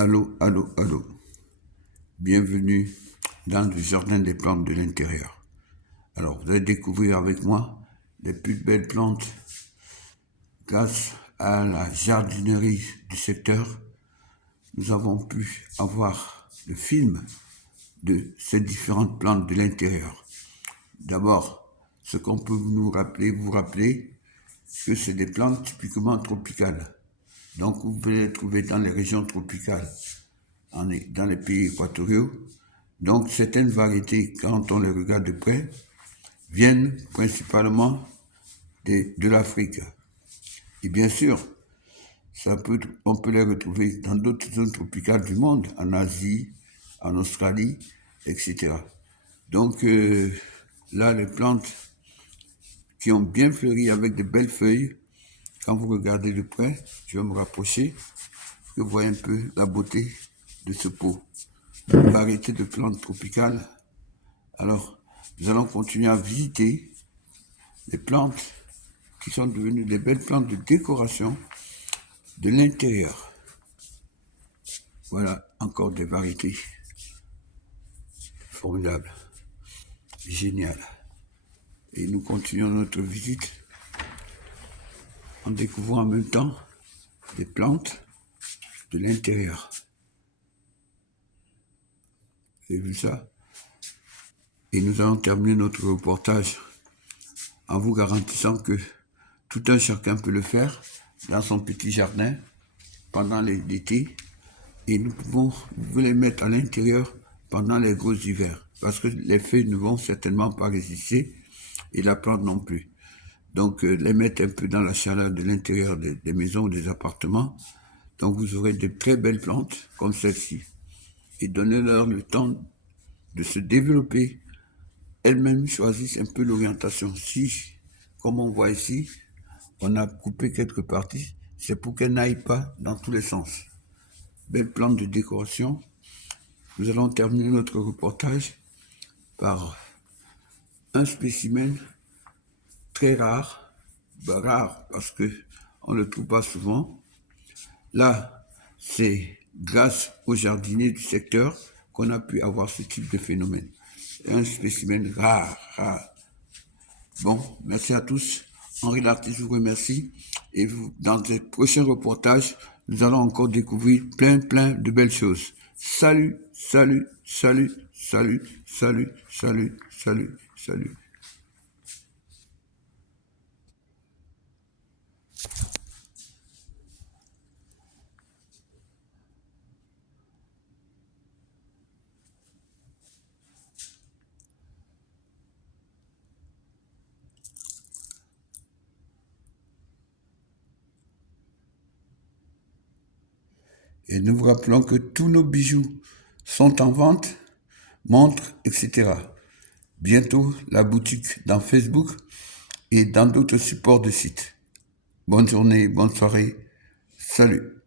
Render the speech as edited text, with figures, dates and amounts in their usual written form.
Allô, allô, allô. Bienvenue dans le jardin des plantes de l'intérieur. Alors, vous allez découvrir avec moi les plus belles plantes grâce à la jardinerie du secteur. Nous avons pu avoir le film de ces différentes plantes de l'intérieur. D'abord, ce qu'on peut vous rappeler que c'est des plantes typiquement tropicales. Donc, vous pouvez les trouver dans les régions tropicales, dans les pays équatoriaux. Donc, certaines variétés, quand on les regarde de près, viennent principalement de l'Afrique. Et bien sûr, on peut les retrouver dans d'autres zones tropicales du monde, en Asie, en Australie, etc. Donc, là, les plantes qui ont bien fleuri avec de belles feuilles, quand vous regardez de près, je vais me rapprocher, vous voyez un peu la beauté de ce pot. Variété de plantes tropicales. Alors, nous allons continuer à visiter les plantes qui sont devenues des belles plantes de décoration de l'intérieur. Voilà encore des variétés formidables, géniales. Et nous continuons notre visite en découvrant en même temps des plantes de l'intérieur. Vous avez vu ça? Et nous allons terminer notre reportage en vous garantissant que tout un chacun peut le faire dans son petit jardin pendant l'été. Et nous pouvons les mettre à l'intérieur pendant les gros hivers, parce que les feuilles ne vont certainement pas résister et la plante non plus. Donc, les mettre un peu dans la chaleur de l'intérieur des maisons ou des appartements. Donc, vous aurez de très belles plantes comme celle-ci. Et donnez-leur le temps de se développer. Elles-mêmes choisissent un peu l'orientation. Si, comme on voit ici, on a coupé quelques parties, c'est pour qu'elles n'aillent pas dans tous les sens. Belle plante de décoration. Nous allons terminer notre reportage par un spécimen très rare, rare parce qu'on ne le trouve pas souvent. Là, c'est grâce aux jardiniers du secteur qu'on a pu avoir ce type de phénomène. Un spécimen rare, rare. Bon, merci à tous. Henri Lartiste vous remercie. Et dans les prochains reportages, nous allons encore découvrir plein de belles choses. Salut, salut, salut, salut, salut, salut, salut, salut. Et nous vous rappelons que tous nos bijoux sont en vente, montres, etc. Bientôt, la boutique dans Facebook et dans d'autres supports de sites. Bonne journée, bonne soirée. Salut.